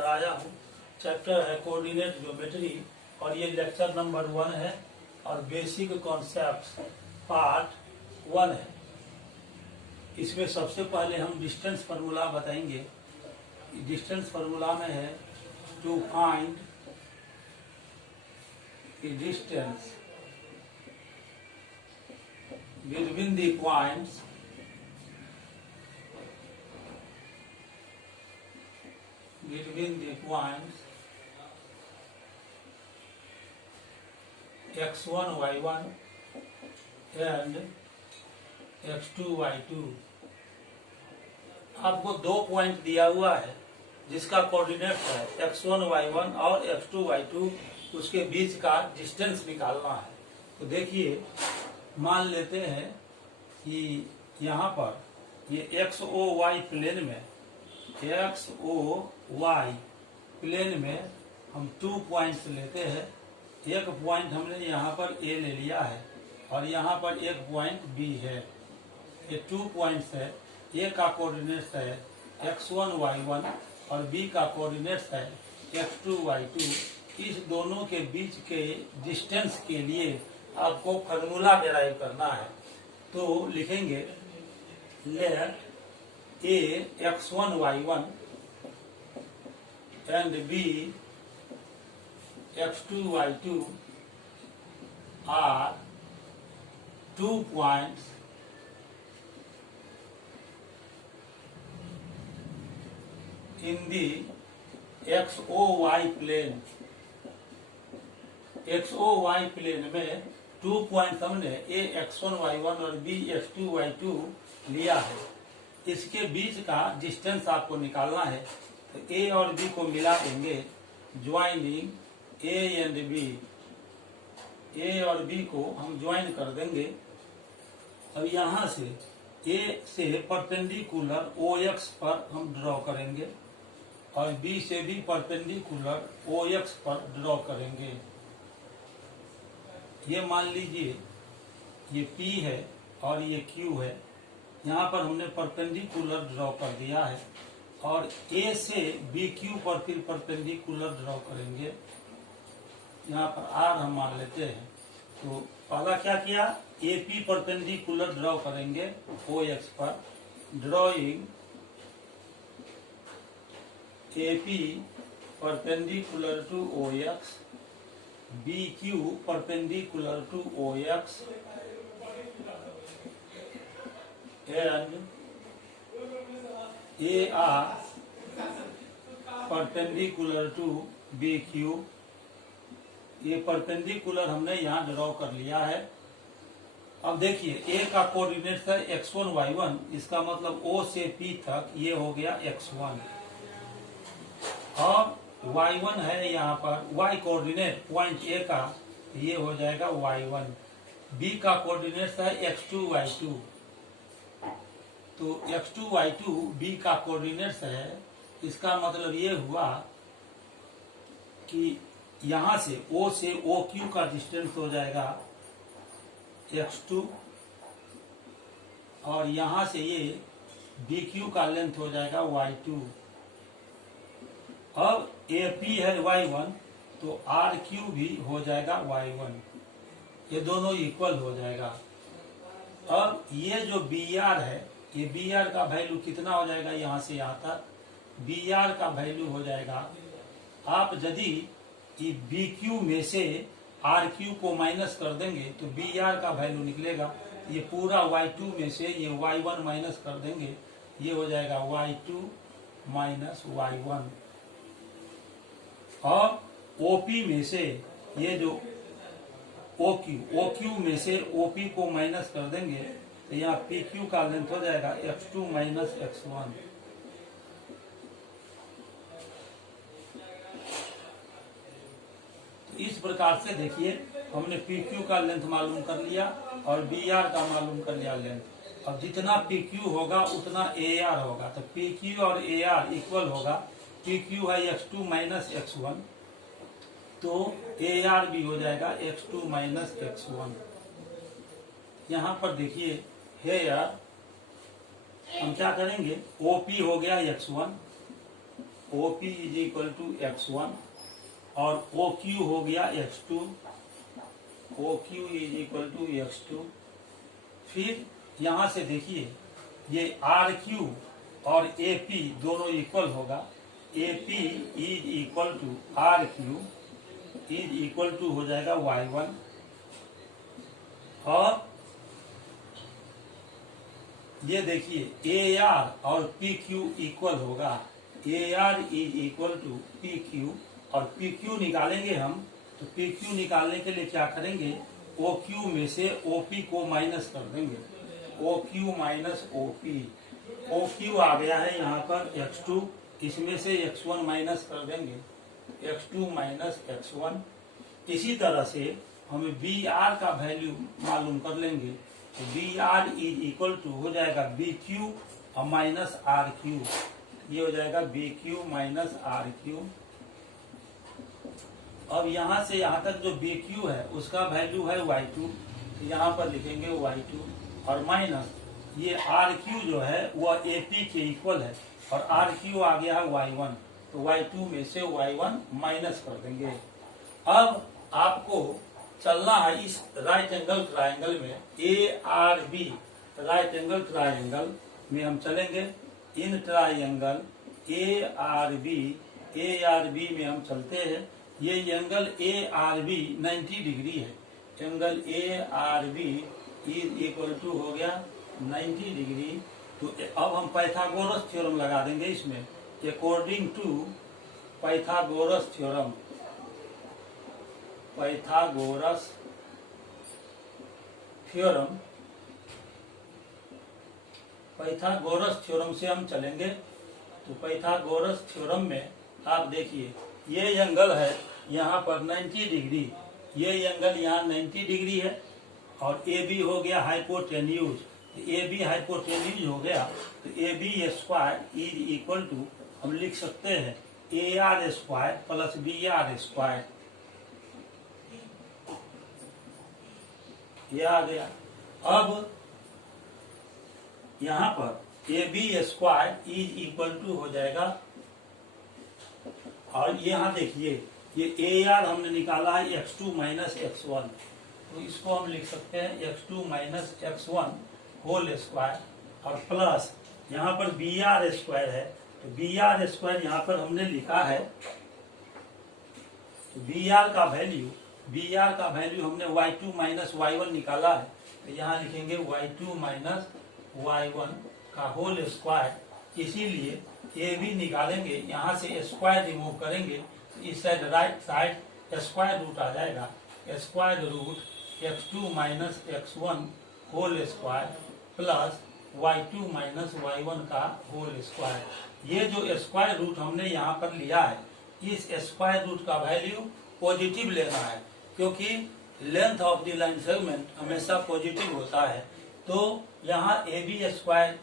लेकर आया हूँ। चैप्टर है कोऑर्डिनेट ज्योमेट्री और ये लेक्चर नंबर 1 है और बेसिक कॉन्सेप्ट पार्ट 1 है। इसमें सबसे पहले हम डिस्टेंस फार्मूला बताएंगे। डिस्टेंस फार्मूला में है to find distance between the points x1 y1 and x2 y2। आपको दो पॉइंट दिया हुआ है जिसका कोऑर्डिनेट है x1 y1 और x2 y2, उसके बीच का डिस्टेंस निकालना है। तो देखिए, मान लेते हैं कि यहाँ पर ये XOY प्लेन में हम 2 पॉइंट्स लेते हैं। एक पॉइंट हमने यहाँ पर A ले लिया है और यहाँ पर एक पॉइंट B है। ये 2 पॉइंट्स है। A का कोऑर्डिनेट्स है x1 y1 और B का कोऑर्डिनेट्स है x2 y2। इस दोनों के बीच के डिस्टेंस के लिए आपको फार्मूला डिराइव करना है। तो लिखेंगे late A x1 y1 and B x2 y2 are 2 points in the XOY plane। XOY plane में 2 पॉइंट हमने A x1 y1 और B x2 y2 लिया है। इसके बीच का डिस्टेंस आपको निकालना है। तो A और B को मिला देंगे, joining A and B। A और B को हम ज्वाइन कर देंगे। अब यहाँ से A से परपेंडिकुलर OX पर हम ड्रॉ करेंगे और B से भी परपेंडिकुलर OX पर ड्रॉ करेंगे। ये मान लीजिए ये P है और ये Q है। यहाँ पर हमने परपेंडिकुलर ड्रॉ कर दिया है और A से BQ पर फिर परपेंडिकुलर ड्रॉ करेंगे। यहाँ पर R हम मान लेते हैं। तो पहला क्या किया, AP परपेंडिकुलर ड्रॉ करेंगे OX पर। Drawing AP perpendicular to OX, BQ perpendicular to OX and AR perpendicular to BQ। ये परपेंडिकुलर हमने यहाँ ड्रॉ कर लिया है। अब देखिए, A का कोऑर्डिनेट है x1 y1, इसका मतलब O से P तक ये हो गया x1 और y1 है यहाँ पर y कोऑर्डिनेट पॉइंट A का, ये हो जाएगा y1। B का कोऑर्डिनेट है x2 y2, तो x2 y2 B का कोऑर्डिनेट्स है। इसका मतलब ये हुआ कि यहाँ से O से OQ का डिस्टेंस हो जाएगा x2 और यहाँ से ये BQ का लेंथ हो जाएगा y2। अब AP है y1, तो RQ भी हो जाएगा y1। ये दोनों इक्वल हो जाएगा। अब ये जो BR है, ये BR का वैल्यू कितना हो जाएगा, यहाँ से यहाँ तक BR का वैल्यू हो जाएगा। आप यदि BQ में से RQ को माइनस कर देंगे तो BR का वैल्यू निकलेगा। ये पूरा y2 में से ये y1 माइनस कर देंगे, ये हो जाएगा y2 माइनस y1। और OP में से ये जो OQ में से OP को माइनस कर देंगे तो यहाँ PQ का लेंथ हो जाएगा x2 माइनस x1। तो इस प्रकार से देखिए, हमने PQ का लेंथ मालूम कर लिया और BR का मालूम कर लिया लेंथ। अब जितना PQ होगा उतना AR होगा, तो PQ और AR इक्वल होगा। PQ है x2 माइनस x1, तो AR भी हो जाएगा x2 माइनस x1। यहाँ पर देखिए है यार, हम क्या करेंगे, OP हो गया x1 OP is equal to x1 और OQ हो गया x2, OQ is equal to x2। फिर यहां से देखिए ये RQ और AP दोनों इक्वल होगा, AP is equal to RQ is equal to हो जाएगा y1 और ये देखिए AR और PQ इक्वल होगा, AR is equal to PQ और PQ निकालेंगे हम, तो PQ निकालने के लिए क्या करेंगे, OQ में से OP को माइनस कर देंगे, OQ माइनस OP, OQ आ गया है यहाँ पर x2, इसमें से x1 माइनस कर देंगे, x2 माइनस x1। इसी तरह से हमें BR का वैल्यू मालूम कर लेंगे, तो BR इज इक्वल टू हो जाएगा BQ और माइनस RQ, ये हो जाएगा BQ माइनस RQ। अब यहाँ से यहाँ तक जो BQ है उसका वैल्यू है y2, तो यहाँ पर लिखेंगे y2 और माइनस ये RQ जो है वह AP के इक्वल है और RQ आ गया है y1, तो y2 में से y1 माइनस कर देंगे। अब आपको चलना है इस राइट एंगल ट्रायंगल में, ARB राइट एंगल ट्रायंगल में हम चलेंगे। इन ट्रायंगल ARB में हम चलते हैं। ये एंगल ARB 90 डिग्री है, angle ARB is equal to हो गया 90 डिग्री। तो अब हम पाइथागोरस थ्योरम लगा देंगे इसमें, according to Pythagoras theorem, Pythagoras theorem, Pythagoras theorem से हम चलेंगे। तो पाइथागोरस थ्योरम में आप देखिए ये एंगल है यहाँ पर 90 डिग्री, ये एंगल यहाँ 90 डिग्री है और AB हो गया हाइपोटेन्यूज, AB हाइपोटेन्यूज हो गया, तो AB square is equal to हम लिख सकते हैं AR square plus BR square, ये आ गया। अब यहाँ पर AB square is equal to हो जाएगा, और यहाँ देखिए ये AR हमने निकाला है x2 माइनस x1, तो इसको हम लिख सकते हैं x2 minus x1 whole square और प्लस यहाँ पर BR स्क्वायर है, तो BR स्क्वायर यहाँ पर हमने लिखा है, तो BR का वैल्यू हमने y2 माइनस y1 निकाला है, तो यहाँ लिखेंगे y2 माइनस y1 का होल स्क्वायर। इसीलिए AB निकालेंगे, यहाँ से स्क्वायर रिमूव करेंगे, इस side right side square root आ जाएगा, square root x2 minus x1 whole square plus y2 minus y1 का होल स्क्वायर। ये जो स्क्वायर रूट हमने यहाँ पर लिया है, इस स्क्वायर रूट का वैल्यू पॉजिटिव लेना है, क्योंकि length of the line segment हमेशा पॉजिटिव होता है। तो यहाँ AB स्क्वायर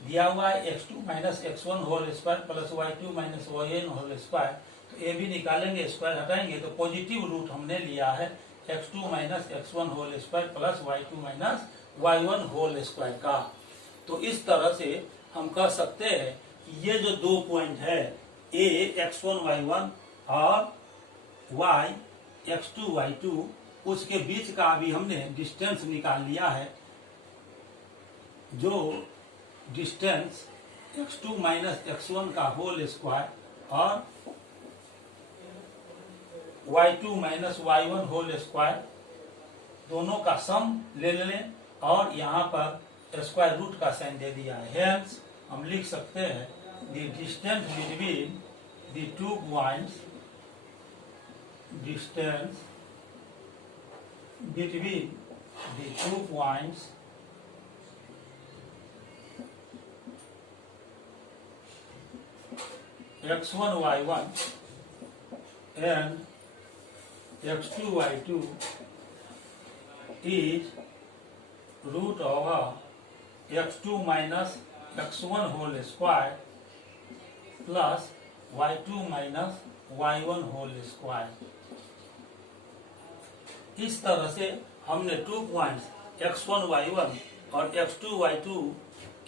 दिया हुआ है x2 minus x1 whole square plus y2 minus y1 whole square, तो AB निकालेंगे, स्क्वायर हटाएंगे, तो पॉजिटिव रूट हमने लिया है x2 minus x1 whole square plus y2 minus y1 whole square का। तो इस तरह से हम कह सकते हैं कि ये जो दो पॉइंट है A x1 y1 और y x2 y2, उसके बीच का अभी हमने डिस्टेंस निकाल लिया है, जो डिस्टेंस x2 माइनस x1 का होल स्क्वायर और y2 minus y1 whole square दोनों का सम ले लें और यहाँ पर स्क्वायर रूट का साइन दे दिया है। हेंस हम लिख सकते हैं the distance between the two points, distance between the two points x1 y1 and x2 y2 is root over x2 minus x1 whole square plus y2 minus y1 whole square। इस तरह से हमने 2 points x1 y1 और x2 y2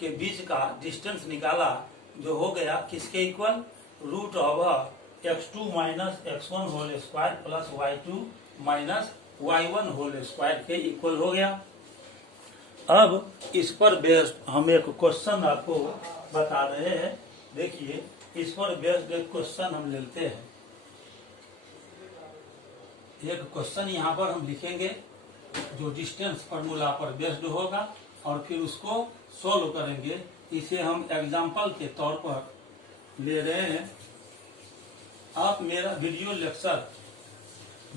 के बीच का distance निकाला, जो हो गया किसके equal, root of x2 minus x1 whole square plus y2 minus y1 whole square के इक्वल हो गया। अब इस पर बेस्ड हम एक क्वेश्चन आपको बता रहे हैं। देखिए, इस पर बेस्ड एक क्वेश्चन हम लेते हैं। एक क्वेश्चन यहाँ पर हम लिखेंगे जो डिस्टेंस फार्मूला पर बेस्ड होगा और फिर उसको सोल्व करेंगे। इसे हम एग्जाम्पल के तौर पर ले रहे हैं। आप मेरा वीडियो लेक्चर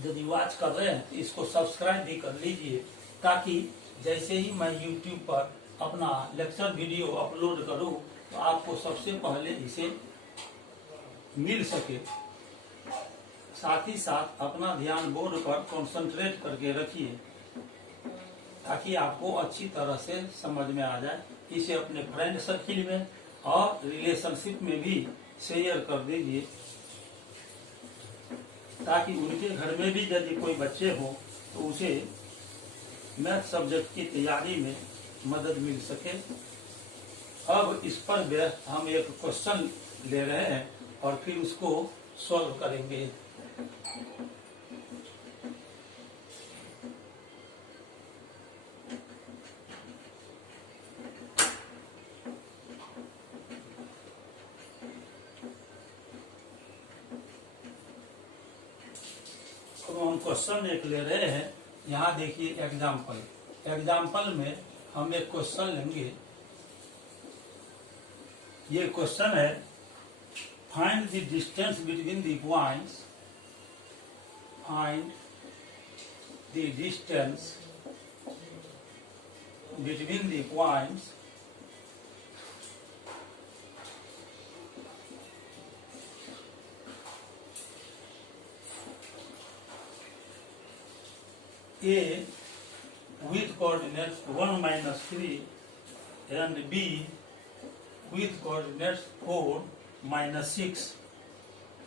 यदि वॉच कर रहे हैं तो इसको सब्सक्राइब भी कर लीजिए, ताकि जैसे ही मैं YouTube पर अपना लेक्चर वीडियो अपलोड करूं तो आपको सबसे पहले इसे मिल सके। साथ ही साथ अपना ध्यान बोर्ड पर कंसंट्रेट करके रखिए, ताकि आपको अच्छी तरह से समझ में आ जाए। इसे अपने फ्रेंड सर्किल में और रिलेशनशिप में भी शेयर कर दीजिए, ताकि उनके घर में भी यदि कोई बच्चे हो तो उसे मैथ सब्जेक्ट की तैयारी में मदद मिल सके। अब इस पर हम एक क्वेश्चन ले रहे हैं और फिर उसको सॉल्व करेंगे। अब हम क्वेश्चन एक ले रहे हैं। यहाँ देखिए एग्जाम्पल में हम एक क्वेश्चन लेंगे। ये क्वेश्चन है, find the distance between the points, find the distance between the points A with coordinates 1 minus 3 and B with coordinates 4 minus 6।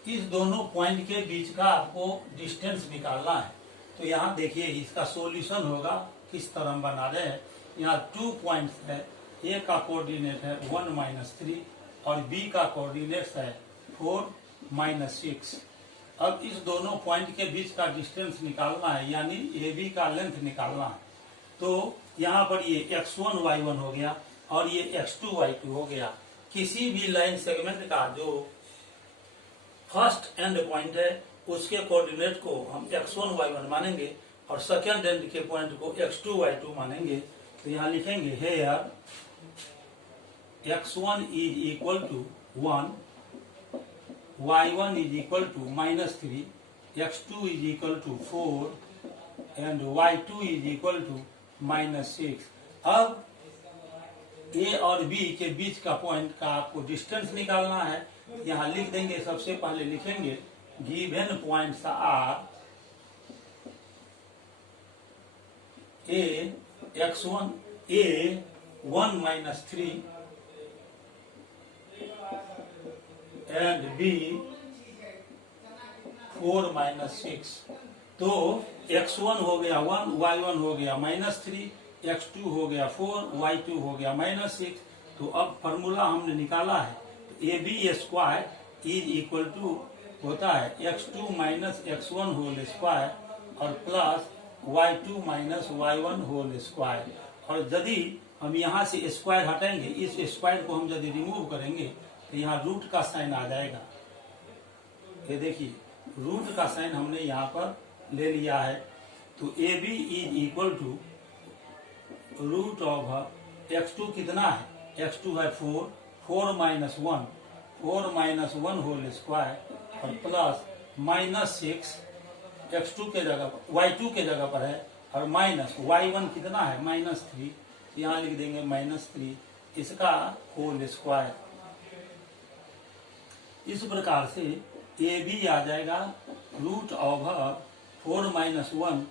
इस दोनों पॉइंट के बीच का आपको डिस्टेंस निकालना है। तो यहाँ देखिए, इसका सॉल्यूशन होगा किस तरह हम बना रहे हैं। यहाँ 2 पॉइंट्स है। A का कोऑर्डिनेट है 1 माइनस 3 और B का कोऑर्डिनेट है 4 माइनस 6। अब इस दोनों पॉइंट के बीच का डिस्टेंस निकालना है, यानी AB का लेंथ निकालना है। तो यहाँ पर ये x1 y1 हो गया और ये x2 y2 हो गया। किसी भी लाइन सेगमेंट का जो फर्स्ट एंड पॉइंट है उसके कोऑर्डिनेट को हम x1 y1 मानेंगे और सेकेंड एंड के पॉइंट को x2 y2 मानेंगे। तो यहाँ लिखेंगे here x1 is equal to 1, y1 is equal to minus 3, x2 is equal to 4 and y2 is equal to minus 6। अब A और B के बीच का पॉइंट का आपको डिस्टेंस निकालना है। यहाँ लिख देंगे, सबसे पहले लिखेंगे given points are A x1 A 1 minus 3 and B 4 minus 6। तो x1 हो गया 1, y1 हो गया -3, x2 हो गया 4, y2 हो गया -6। तो अब फॉर्मूला हमने निकाला है। तो AB square is equal to होता है x2 minus x1 whole square और plus y2 minus y1 whole square. और यदि हम यहाँ से स्क्वायर हटाएंगे, इस स्क्वायर को हम यदि रिमूव करेंगे तो यहाँ रूट का साइन आ जाएगा। ये देखिए, रूट का साइन हमने यहाँ पर ले लिया है। तो AB is equal to root of x2 कितना है, x2 है 4, 4 माइनस 1, 4 माइनस 1 होल स्क्वायर और प्लस -6 x2 के जगह y2 के जगह पर है और माइनस y1 कितना है -3, यहाँ लिख देंगे -3, इसका होल स्क्वायर। इस प्रकार से AB आ जाएगा रूट ऑफ 4 माइनस 1,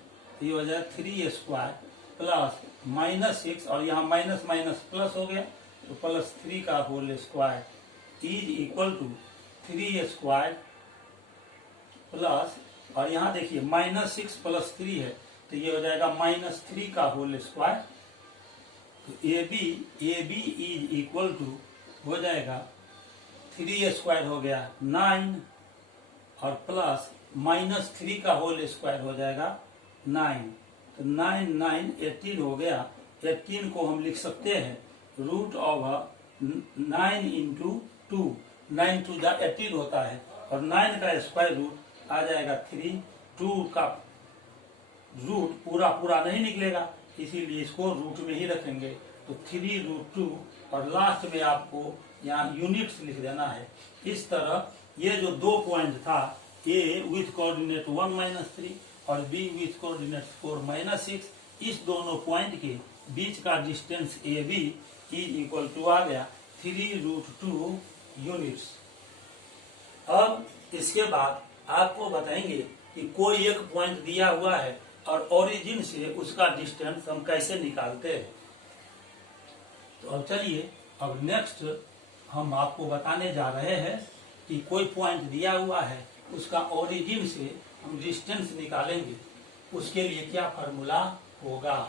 ये हो जाएगा 3 स्क्वायर प्लस -6 और यहाँ माइनस माइनस प्लस हो गया तो +3 का whole square is equal to 3 square plus, और यहाँ देखिए -6 + 3 है तो ये हो जाएगा -3 का होल स्क्वायर। तो AB इज इक्वल टू हो जाएगा 3 हो गया 9 और प्लस -3 का होल स्क्वायर हो जाएगा 9। तो 9 9 18 हो गया। 18 को हम लिख सकते हैं root of 9 into 2। 9 two the 18 होता है और 9 का स्क्वायर रूट आ जाएगा 3। 2 का रूट पूरा पूरा नहीं निकलेगा, इसीलिए इसको रूट में ही रखेंगे। तो 3√2 और लास्ट में आपको यहाँ यूनिट्स लिख देना है। इस तरह ये जो दो पॉइंट था, ए विथ कोऑर्डिनेट 1 - 3 और बी विथ कोऑर्डिनेट 4 - 6, इस दोनों पॉइंट के बीच का distance A B equal to आ गया 3√2 यूनिट्स। अब इसके बाद आपको बताएंगे कि कोई एक पॉइंट दिया हुआ है और ओरिजिन से उसका डिस्टेंस हम कैसे निकालते हैं। तो अब चलिए, अब नेक्स्ट हम आपको बताने जा रहे हैं कि कोई पॉइंट दिया हुआ है, उसका ओरिजिन से हम डिस्टेंस निकालेंगे, उसके लिए क्या फॉर्मूला होगा।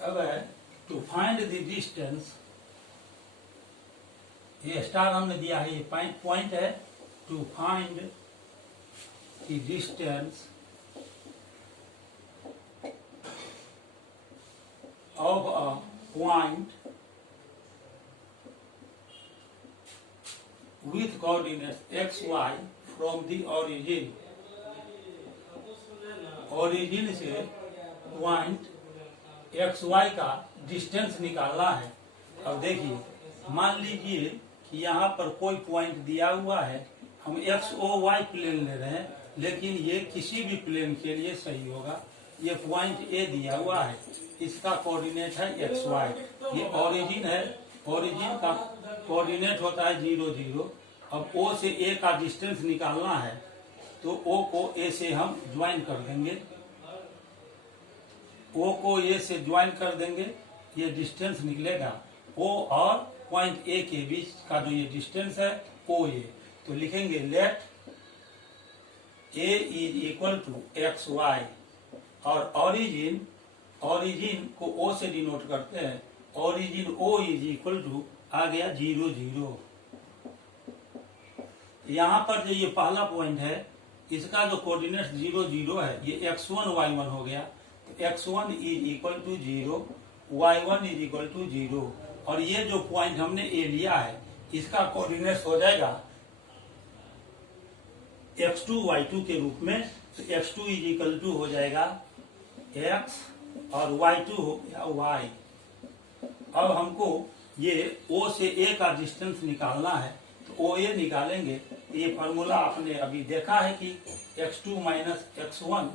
अब है टू फाइंड द डिस्टेंस, ये स्टार हमने दिया है, ये पॉइंट है। To find the distance of a point with coordinates x, y from the origin। origin से पॉइंट एक्स वाई का डिस्टेंस निकालना है। अब देखिए, मान लीजिए कि यहाँ पर कोई पॉइंट दिया हुआ है, हम एक्स ओ वाई प्लेन ले रहे हैं, लेकिन ये किसी भी प्लेन के लिए सही होगा। ये पॉइंट ए दिया हुआ है, इसका कोऑर्डिनेट है एक्स वाई, ये ओरिजिन है। ओरिजिन का कोऑर्डिनेट होता है 0 0। अब ओ से ए का डिस्टेंस निकालना है, तो ओ को ए से हम ज्वाइन कर देंगे। ओ को ए से ज्वाइन कर देंगे, ये डिस्टेंस निकलेगा। ओ और पॉइंट ए के बीच का जो ये डिस्टेंस है ओ ए, तो लिखेंगे let A is equal to X Y. और ओरिजिन को ओ से डिनोट करते हैं। Origin O is equal to आ गया 0 0। यहाँ पर जो ये पहला पॉइंट है, इसका जो कोऑर्डिनेट 0 0 है, ये x1 y1 हो गया। तो x1 is equal to 0, y1 is equal to 0। और ये जो पॉइंट हमने ए लिया है, इसका कोऑर्डिनेट हो जाएगा x2 y2 के रूप में। तो x2 इज इक्वल टू हो जाएगा x और y2 हो गया y। अब हमको ये o से a का डिस्टेंस निकालना है, तो ओ ए निकालेंगे। ये फॉर्मूला आपने अभी देखा है कि x2 माइनस x1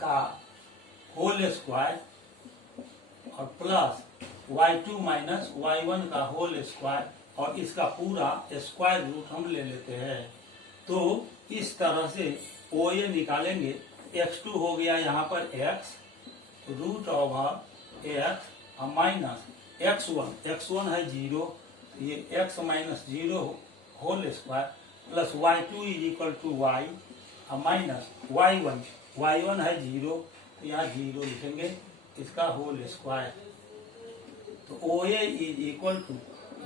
का होल स्क्वायर और प्लस y2 माइनस y1 का होल स्क्वायर, और इसका पूरा स्क्वायर रूट हम ले लेते हैं। तो इस तरह से ओ ए निकालेंगे। x2 हो गया यहाँ पर x root over x minus x1 है 0, ये x minus 0 whole square plus y2 is equal to y minus y1 है 0, तो यहाँ 0 लिखेंगे, इसका होल स्क्वायर। तो O A is equal to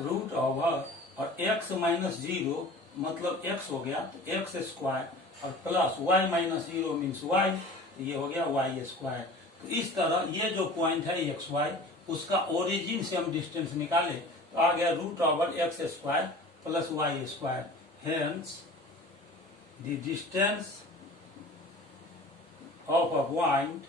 root over और x माइनस 0 मतलब x हो गया, तो x स्क्वायर और plus y minus 0 means y, तो ये हो गया y स्क्वायर। तो इस तरह ये जो पॉइंट है एक्स वाई, उसका ओरिजिन से हम डिस्टेंस निकाले, तो आ गया root over x square plus y square. Hence the distance of a point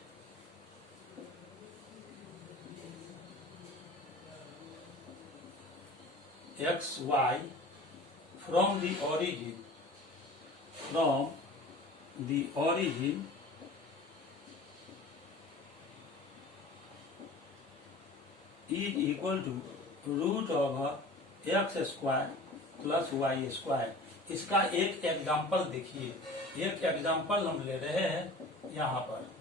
x y from the origin is equal to root over x square plus y square. इसका एक example देखिए, एक एग्जाम्पल हम ले रहे हैं यहाँ पर।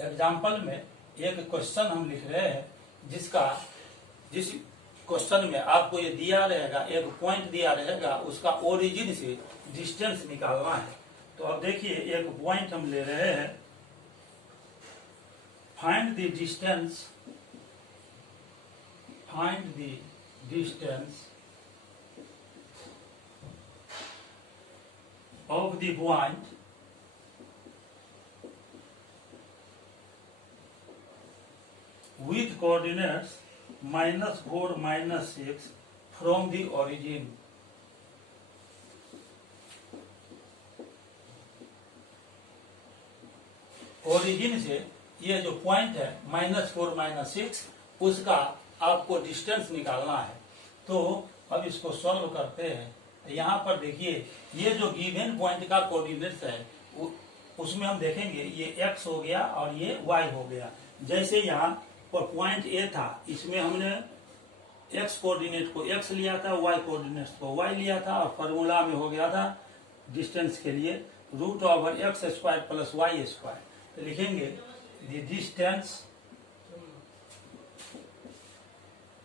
एग्जाम्पल में एक क्वेश्चन हम लिख रहे हैं जिस क्वेश्चन में आपको ये दिया रहेगा, एक पॉइंट दिया रहेगा, उसका ओरिजिन से डिस्टेंस निकालना है। तो अब देखिए एक पॉइंट हम ले रहे हैं, find the distance of the point with coordinates -4 -6 from the origin। Origin से ये जो पॉइंट है -4 -6, उसका आपको डिस्टेंस निकालना है। तो अब इसको सॉल्व करते हैं। यहाँ पर देखिए ये जो गिवन पॉइंट का कोऑर्डिनेट्स है उसमें हम देखेंगे ये x हो गया और ये y हो गया। जैसे यहाँ पर पॉइंट ए था, इसमें हमने x कोऑर्डिनेट को x लिया था, y कोऑर्डिनेट को y लिया था, और फॉर्मूला में हो गया था डिस्टेंस के लिए √x² प्लस y²। तो लिखेंगे the distance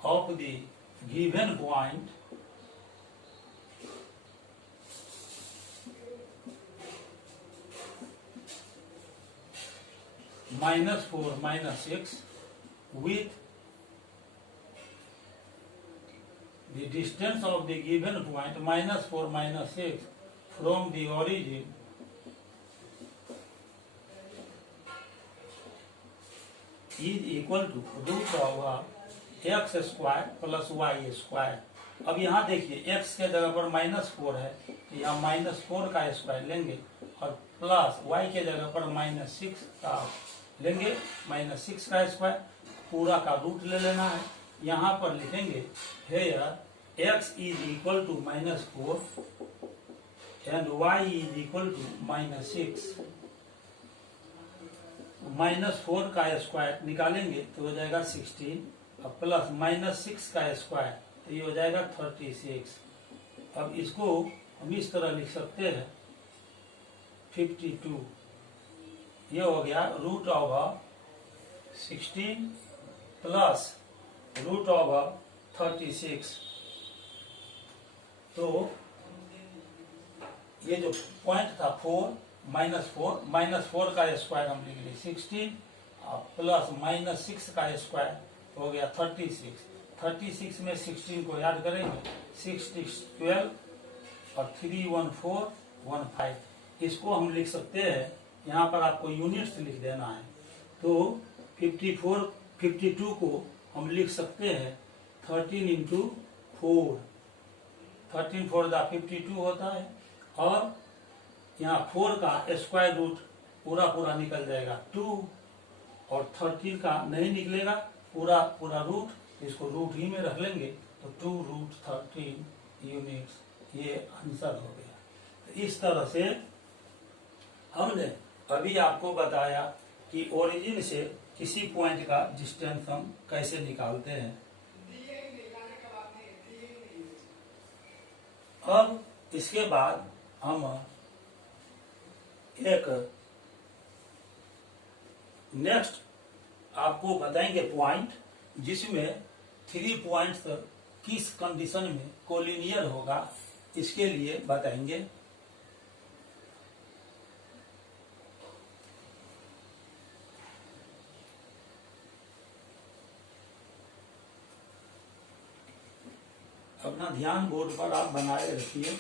of the given point -4 -6 with the distance of the given point -4 -6 from the origin is equal to √x² plus y²। अब यहाँ देखिए x के जगह पर -4 है, तो यहाँ -4 का स्क्वायर लेंगे और प्लस y के जगह पर -6 का लेंगे, -6 का स्क्वायर, पूरा का रूट ले लेना है। यहाँ पर लिखेंगे here x is equal to -4 and y is equal to -6। -4 का स्क्वायर निकालेंगे तो हो जाएगा 16 और प्लस -6 का स्क्वायर तो ये हो जाएगा 36। अब इसको हम इस तरह लिख सकते हैं 52। ये हो गया √16 प्लस √36। तो ये जो पॉइंट था 4 -4 का स्क्वायर हम लिख लिए 16 प्लस -6 का स्क्वायर हो गया 36। 36 में 16 को याद करेंगे, 6 6 12 और 3 1 4 1 5। इसको हम लिख सकते हैं, यहाँ पर आपको यूनिट्स लिख देना है। तो 52 को हम लिख सकते हैं 13 × 4, 13 4 52 होता है, और यहाँ 4 का स्क्वायर रूट पूरा निकल जाएगा 2, और 13 का नहीं निकलेगा पूरा रूट, इसको रूट ही में रख लेंगे तो 2√13 यूनिट्स, ये आंसर हो गया। तो इस तरह से हमने अभी आपको बताया कि ओरिजिन से किसी पॉइंट का डिस्टेंस हम कैसे निकालते हैं। अब इसके बाद हम एक नेक्स्ट आपको बताएंगे पॉइंट, जिसमें 3 पॉइंट्स किस कंडीशन में कोलिनियर होगा, इसके लिए बताएंगे। अपना ध्यान बोर्ड पर आप बनाए रखिए।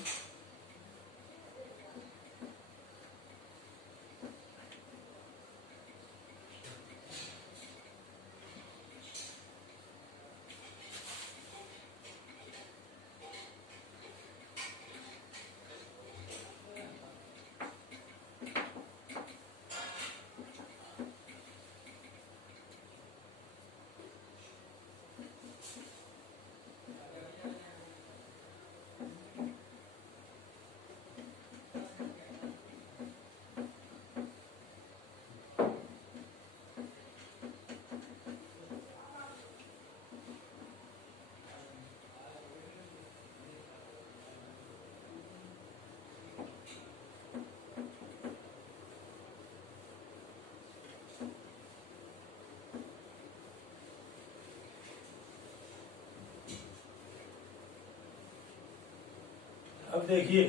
अब देखिए,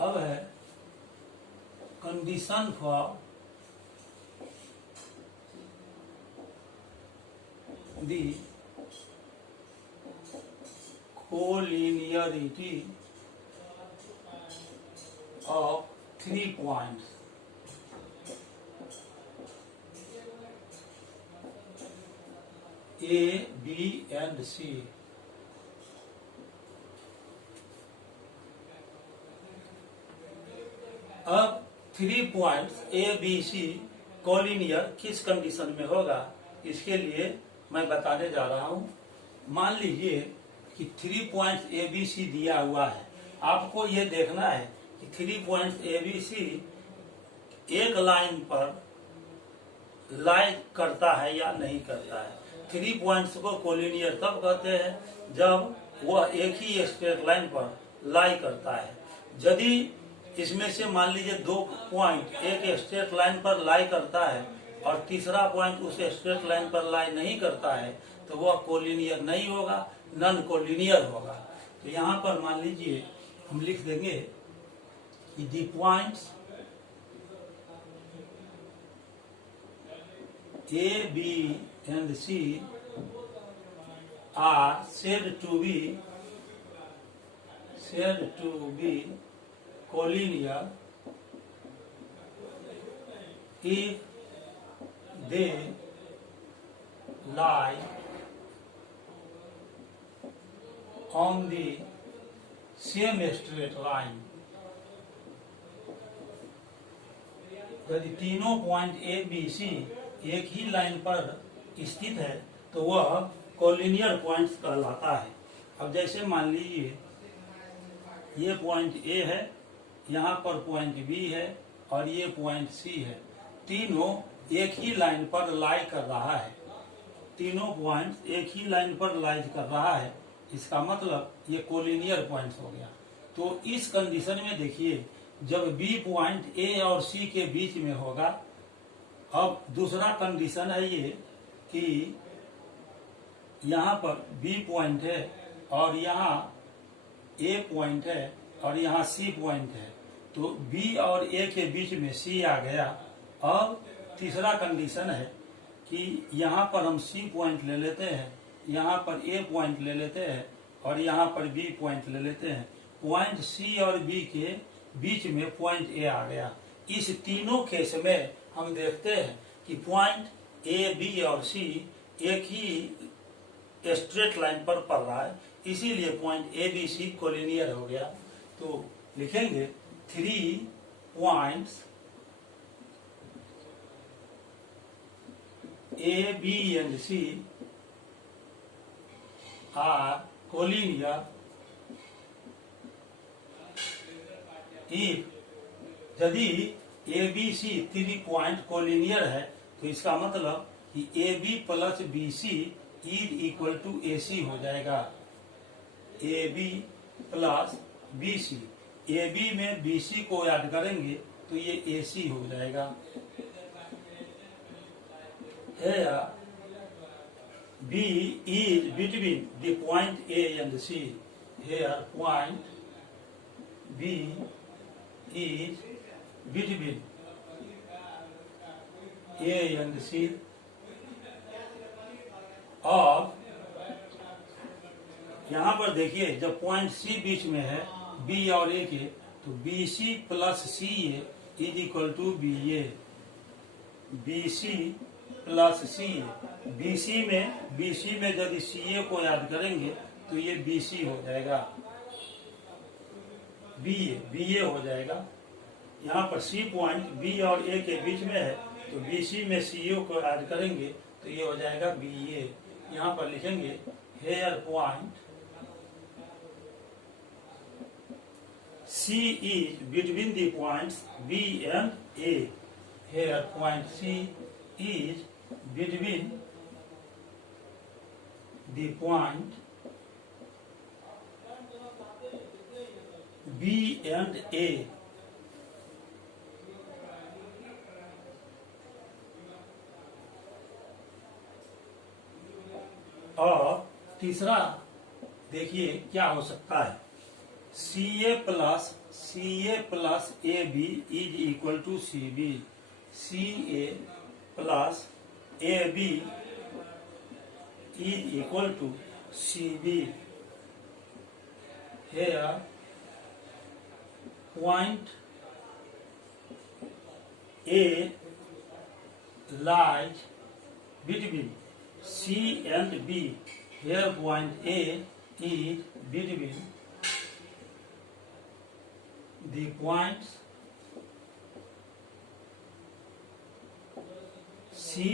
अब है condition for the collinearity of 3 points A, B and C. अब 3 points A, B, C collinear किस कंडीशन में होगा, इसके लिए मैं बताने जा रहा हूं। मान लीजिए कि 3 पॉइंट्स A, B, C दिया हुआ है। आपको ये देखना है कि 3 पॉइंट्स A, B, C एक लाइन पर लाई करता है या नहीं करता है। 3 पॉइंट्स को कोलिनियर तब कहते हैं जब वह एक ही स्ट्रेट लाइन पर लाई करता है। यदि इसमें से मान लीजिए 2 पॉइंट एक स्ट्रेट लाइन पर लाई करता है और तीसरा पॉइंट उस स्ट्रेट लाइन पर लाई नहीं करता है, तो वह कोलिनियर नहीं होगा, नॉन कोलिनियर होगा। तो यहाँ पर मान लीजिए हम लिख देंगे कि the points A, B and C are said to be collinear if they lie on the same straight line। यदि तीनों पॉइंट A, B, C एक ही लाइन पर स्थित है तो वह कोलिनियर पॉइंट्स कहलाता है। अब जैसे मान लीजिए ये पॉइंट A है, यहाँ पर पॉइंट B है और ये पॉइंट C है। तीनों एक ही लाइन पर लाई कर रहा है। तीनों पॉइंट्स एक ही लाइन पर लाई कर रहा है, इसका मतलब ये कोलिनियर पॉइंट्स हो गया। तो इस कंडीशन में देखिए, जब B पॉइंट A और C के बीच में होगा। अब दूसरा कंडीशन है ये कि यहाँ पर B पॉइंट है और यहाँ A पॉइंट है और यहाँ C पॉइंट है, तो B और A के बीच में C आ गया। अब तीसरा कंडीशन है कि यहाँ पर हम C पॉइंट ले लेते हैं, यहाँ पर A पॉइंट ले लेते हैं और यहाँ पर B पॉइंट ले लेते हैं। पॉइंट C और B के बीच में पॉइंट A आ गया। इस तीनों केस में हम देखते हैं कि पॉइंट A, B और C एक ही स्ट्रेट लाइन पर पड़ रहा है, इसीलिए point A, B, C collinear हो गया। तो लिखेंगे 3 points A, B and C are collinear if, यदि A, B, C 3 point collinear है तो इसका मतलब कि AB plus BC is equal to AC हो जाएगा। AB प्लस BC, AB में BC को ऐड करेंगे तो ये AC हो जाएगा। Here B is between the point A and C। Here point B is between A and C। और यहाँ पर देखिए, जब पॉइंट C बीच में है B और A के, तो BC plus CA is equal to BA। BC plus CA, BC में यदि CA को ऐड करेंगे तो ये BC हो जाएगा, BA हो जाएगा। यहाँ पर C पॉइंट B और A के बीच में है तो BC में CO को ऐड करेंगे तो ये हो जाएगा BA। यहाँ पर लिखेंगे here point C is between the points B and A। Here point C is between the point B and A। और तीसरा देखिए क्या हो सकता है, CA plus AB is equal to CB, CA plus AB is equal to CB। Here point A lies between C and B. Here point A is between the points C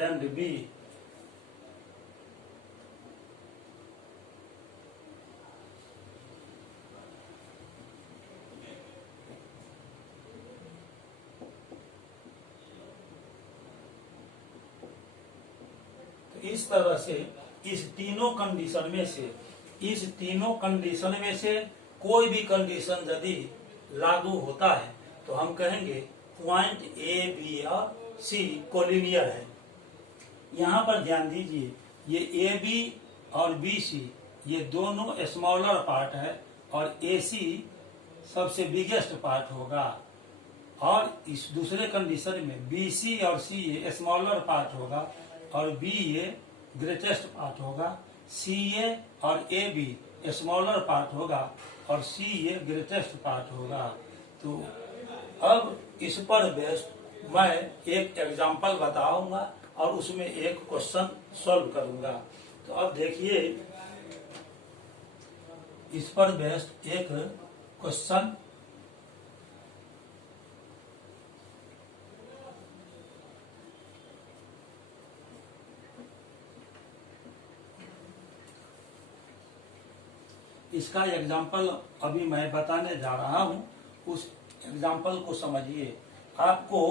and B. इस तरह से इस तीनों condition में से कोई भी condition यदि लागू होता है तो हम कहेंगे पॉइंट ए बी और सी कोलिनियर है। यहाँ पर ध्यान दीजिए, ये ए बी और बी सी ये दोनों स्मॉलर पार्ट है और ए सी सबसे बिगेस्ट पार्ट होगा, और इस दूसरे कंडीशन में बी सी और सी ये स्मॉलर पार्ट होगा और बी ए ग्रेटेस्ट पार्ट होगा, सी ए और ए बी स्मॉलर पार्ट होगा और सी ए ग्रेटेस्ट पार्ट होगा। तो अब इस पर बेस्ड मैं एक एग्जांपल बताऊंगा और उसमें एक क्वेश्चन सॉल्व करूंगा। तो अब देखिए, इस पर बेस्ड एक क्वेश्चन इसका एग्जाम्पल अभी मैं बताने जा रहा हूँ, उस एग्जाम्पल को समझिए। आपको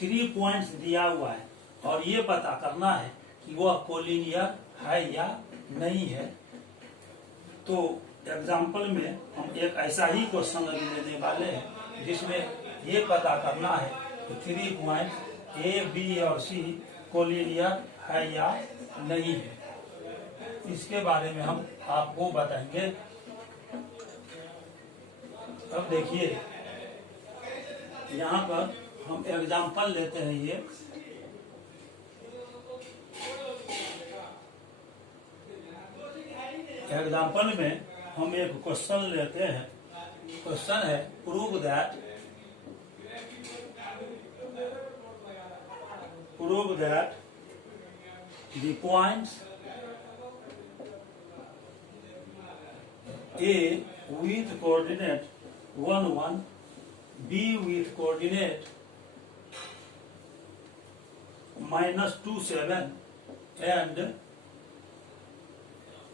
3 पॉइंट्स दिया हुआ है और ये पता करना है कि वह कोलिनियर है या नहीं है। तो एग्जाम्पल में हम एक ऐसा ही क्वेश्चन अभी लेने वाले हैं जिसमें ये पता करना है कि 3 पॉइंट ए बी और सी कोलिनियर है या नहीं है। इसके बारे में हम आपको बताएंगे। अब देखिए, यहाँ पर हम एग्जाम्पल लेते हैं। ये एग्जाम्पल में हम एक क्वेश्चन लेते हैं। क्वेश्चन है prove that the points A with coordinate 1 1, B with coordinate -2 7 and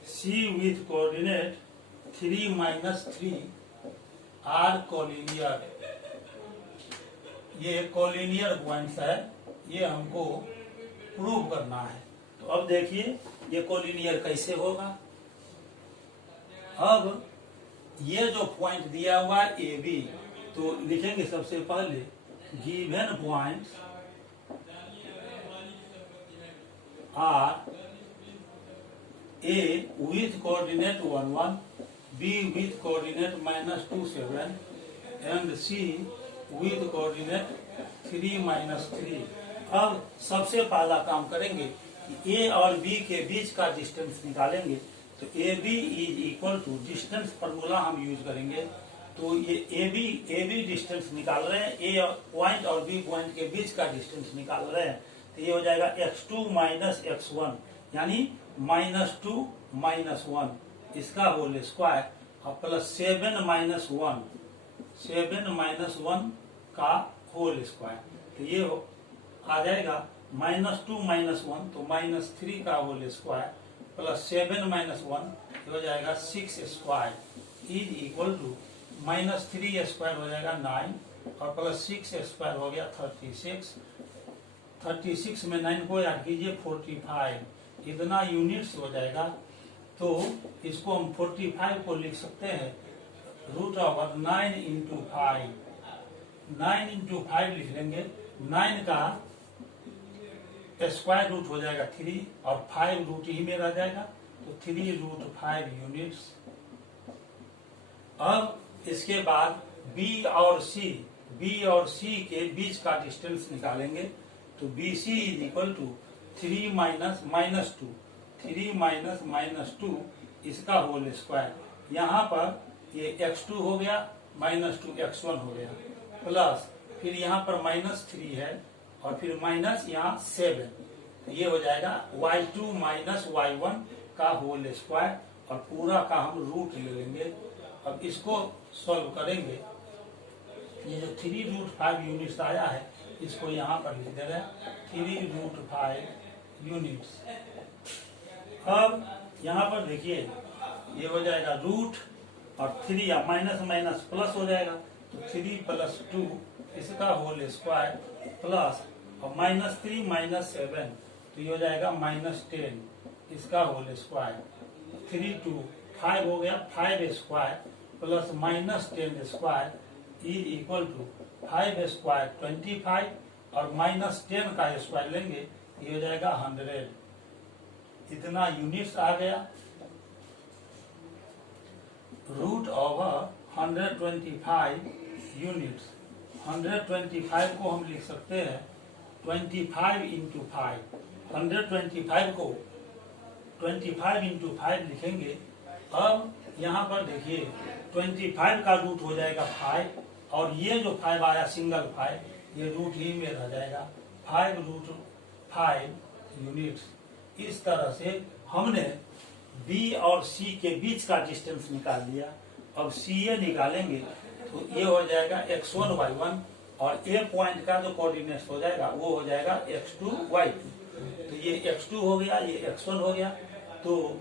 C with coordinate 3 -3 are collinear। ये कोलिनियर पॉइंट्स है, ये हमको प्रूव करना है। तो अब देखिए ये कोलिनियर कैसे होगा। अब ये जो पॉइंट दिया हुआ है ए बी, तो लिखेंगे सबसे पहले given points are A with coordinate 1 1, B with coordinate -2 7 and C with coordinate 3 -3। अब सबसे पहला काम करेंगे कि ए और बी के बीच का डिस्टेंस निकालेंगे। तो A B is equal to distance formula हम यूज करेंगे। तो ये ए बी डिस्टेंस निकाल रहे हैं, ए पॉइंट और बी पॉइंट के बीच का डिस्टेंस निकाल रहे हैं। तो ये हो जाएगा x2 - x1 यानी -2 - 1 इसका होल स्क्वायर और प्लस 7 - 1 का होल स्क्वायर। तो ये आ जाएगा -2 - 1 तो -3 का होल स्क्वायर प्लस 7 - 1 हो जाएगा 6 square is equal to -3 square हो जाएगा 9 और प्लस 6 स्क्वायर हो गया 36। 36 में 9 को ऐड कीजिए 45, इतना यूनिट्स हो जाएगा। तो इसको हम 45 को लिख सकते हैं √9 × 5। 9 × 5 लिख लेंगे। 9 का स्क्वायर रूट हो जाएगा 3 और 5 रूट ही में रह जाएगा। तो 3√5 यूनिट्स। अब इसके बाद बी और सी के बीच का डिस्टेंस निकालेंगे। तो B C is equal to 3 minus two, 3 minus two इसका होल स्क्वायर। यहाँ पर ये x2 हो गया, -2 x1 हो गया, प्लस फिर यहाँ पर -3 है और फिर माइनस यहाँ 7, तो ये हो जाएगा y2 माइनस y1 का होल स्क्वायर और पूरा का हम रूट ले लेंगे। अब इसको सॉल्व करेंगे। ये जो 3√5 यूनिट्स आया है इसको यहाँ पर लिख दे रहे हैं 3√5 यूनिट्स। अब यहाँ पर देखिए ये हो जाएगा रूट और 3 या माइनस माइनस प्लस हो जाएगा, तो 3 + 2 इसका होल स्क्वायर प्लस और -3 - 7 तो ये हो जाएगा -10 इसका होल स्क्वायर। 3 2 5 हो गया, 5 square plus -10 square is equal to 5 square 25 और -10 का स्क्वायर लेंगे ये हो जाएगा 100। इतना यूनिट्स आ गया। √125 यूनिट्स, 125 को हम लिख सकते हैं 25 × 5। 125 को 25 × 5 लिखेंगे। अब यहाँ पर देखिए 25 का रूट हो जाएगा 5 और ये जो 5 आया सिंगल 5 ये रूट ही में रह जाएगा 5√5 यूनिट्स। इस तरह से हमने बी और सी के बीच का डिस्टेंस निकाल लिया। अब सी ए निकालेंगे तो ये हो जाएगा x1 y1 और ए पॉइंट का जो कोऑर्डिनेट्स हो जाएगा वो हो जाएगा x2 y2। तो ये x2 हो गया, ये x1 हो गया, तो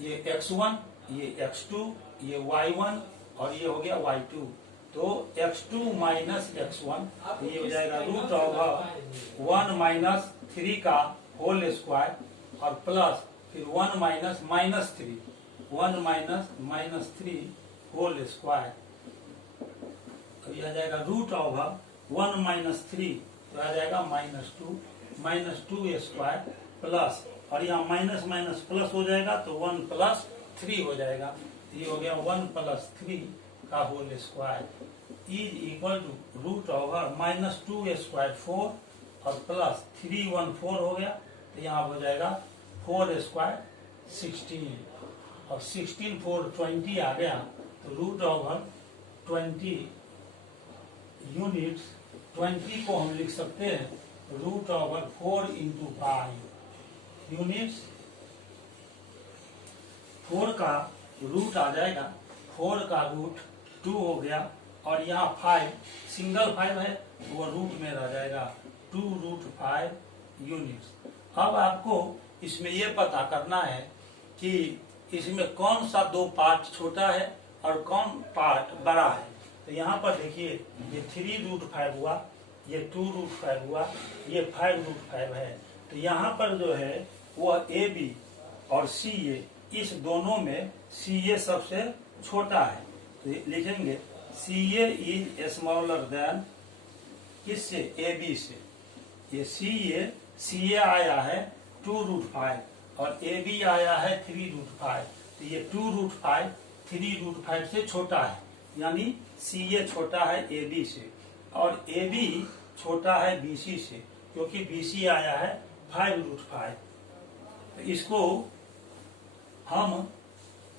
ये x1, ये x2, ये y1 और ये हो गया y2। तो x2 माइनस x1 तो ये हो जाएगा √1 - 3 का होल स्क्वायर और प्लस फिर 1 - -3, 1 - -3 होल स्क्वायर। तो यह आ जाएगा √1 - 3 तो आ जाएगा -2 स्क्वायर प्लस और यहाँ माइनस माइनस प्लस हो जाएगा तो 1 + 3 हो जाएगा। ये हो गया 1 + 3 का whole square is equal to √2 square 4 और प्लस 3 1 4 हो गया, तो यहाँ हो जाएगा 4 स्क्वायर 16 और 16 4 20 आ गया। तो √20 यूनिट्स, 20 को हम लिख सकते हैं √4 × 5 यूनिट्स। 4 का रूट आ जाएगा, 4 का रूट 2 हो गया और यहाँ 5 सिंगल 5 है तो वो रूट में रह जाएगा 2√5 यूनिट्स। अब आपको इसमें ये पता करना है कि इसमें कौन सा 2 पार्ट छोटा है और कौन पार्ट बड़ा है। तो यहाँ पर देखिए ये 3√5 हुआ, ये 2√5 हुआ, ये 5√5 है। तो यहाँ पर जो है वह AB और CA, इस दोनों में CA सबसे छोटा है। तो लिखेंगे CA इज स्मॉलर देन किससे, AB से। ये CA आया है 2√5 और AB आया है 3√5। तो ये 2√5 3√5 से छोटा है, यानी CA छोटा है AB से और AB छोटा है BC से, क्योंकि BC आया है 5√5। तो इसको हम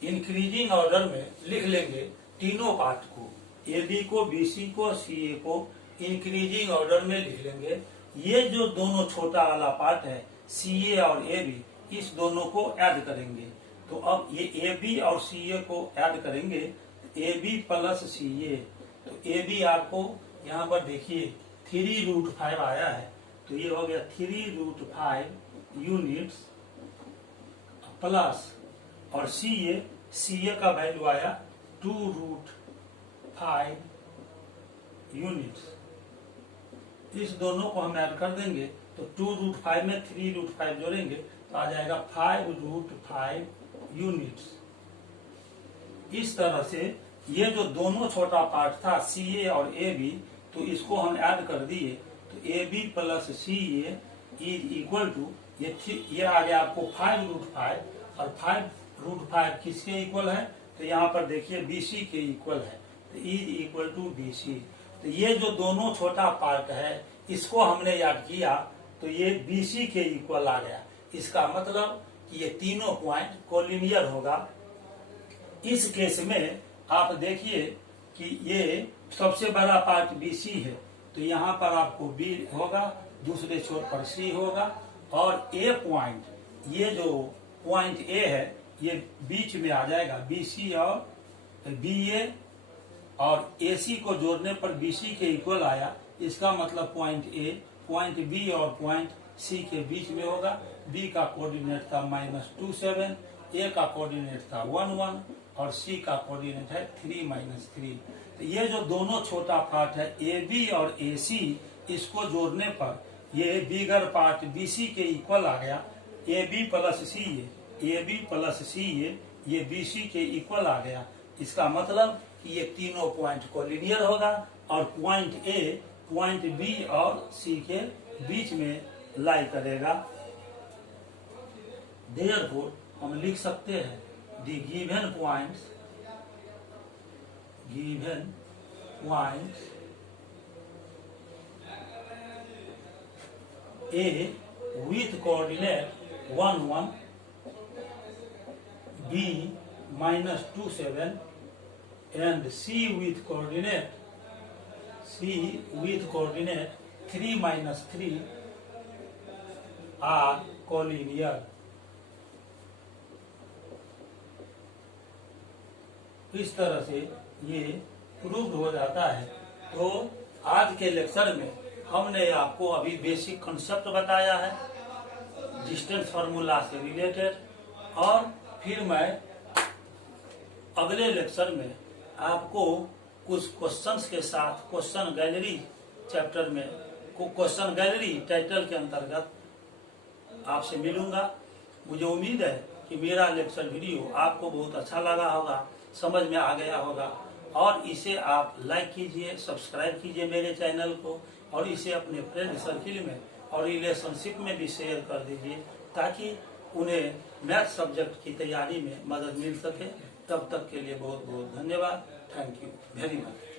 इंक्रीजिंग ऑर्डर में लिख लेंगे तीनों पार्ट को, AB को, BC को, CA को इंक्रीजिंग ऑर्डर में लिख लेंगे। ये जो दोनों छोटा वाला पार्ट है CA और AB, इस दोनों को ऐड करेंगे। तो अब ये AB और CA को ऐड करेंगे, AB + CA। तो AB आपको यहाँ पर देखिए 3√5 आया है, तो ये हो गया 3√5 यूनिट्स प्लस और CA का वैल्यू आया 2√5 यूनिट्स। इस दोनों को हम ऐड कर देंगे तो 2√5 में 3√5 जोड़ेंगे तो आ जाएगा 5√5 यूनिट्स। इस तरह से ये जो दोनों छोटा पार्ट था CA और AB, तो इसको हम ऐड कर दिए तो AB + CA is equal to, ये आ गया आपको 5√5 और 5√5 किसके इक्वल है? तो यहाँ पर देखिए BC के इक्वल है, तो E इक्वल टू BC। तो ये जो दोनों छोटा पार्ट है इसको हमने याद किया तो ये BC के इक्वल आ गया। इसका मतलब कि ये तीनों पॉइंट कोलिनियर होगा। इस केस में आप देखिए कि ये सबसे बड़ा पार्ट BC है, तो यहाँ पर आपको B होगा, दूसरे छोर पर C होगा, और A पॉइंट, ये जो पॉइंट A है ये बीच में आ जाएगा, BC और BA और AC को जोड़ने पर BC के इक्वल आया। इसका मतलब पॉइंट A पॉइंट B और पॉइंट C के बीच में होगा। B का कोऑर्डिनेट था -27, A का कोऑर्डिनेट था 11 और C का कोऑर्डिनेट है 3-3। तो ये जो दोनों छोटा पार्ट है AB और AC, इसको जोड़ने पर ये बिगर पार्ट BC के इक्वल आ गया। AB प्लस C ये BC के इक्वल आ गया। इसका मतलब कि ये तीनों पॉइंट कोलिनियर होगा और पॉइंट A पॉइंट B और C के बीच में लाई करेगा। देयरफॉर हम लिख सकते हैं the given points A with coordinate 1-1, B -27 and C with coordinate 3-3 are collinear। इस तरह से ये प्रूव हो जाता है। तो आज के लेक्चर में हमने आपको अभी बेसिक कॉन्सेप्ट बताया है डिस्टेंस फार्मूला से रिलेटेड, और फिर मैं अगले लेक्चर में आपको कुछ क्वेश्चंस के साथ क्वेश्चन गैलरी चैप्टर में क्वेश्चन गैलरी टाइटल के अंतर्गत आपसे मिलूंगा। मुझे उम्मीद है कि मेरा लेक्चर वीडियो आपको बहुत अच्छा लगा होगा, समझ में आ गया होगा, और इसे आप लाइक कीजिए, सब्सक्राइब कीजिए मेरे चैनल को, और इसे अपने फ्रेंड सर्किल में और रिलेशनशिप में भी शेयर कर दीजिए ताकि उन्हें मैथ सब्जेक्ट की तैयारी में मदद मिल सके। तब तक के लिए बहुत बहुत धन्यवाद। Thank you very much.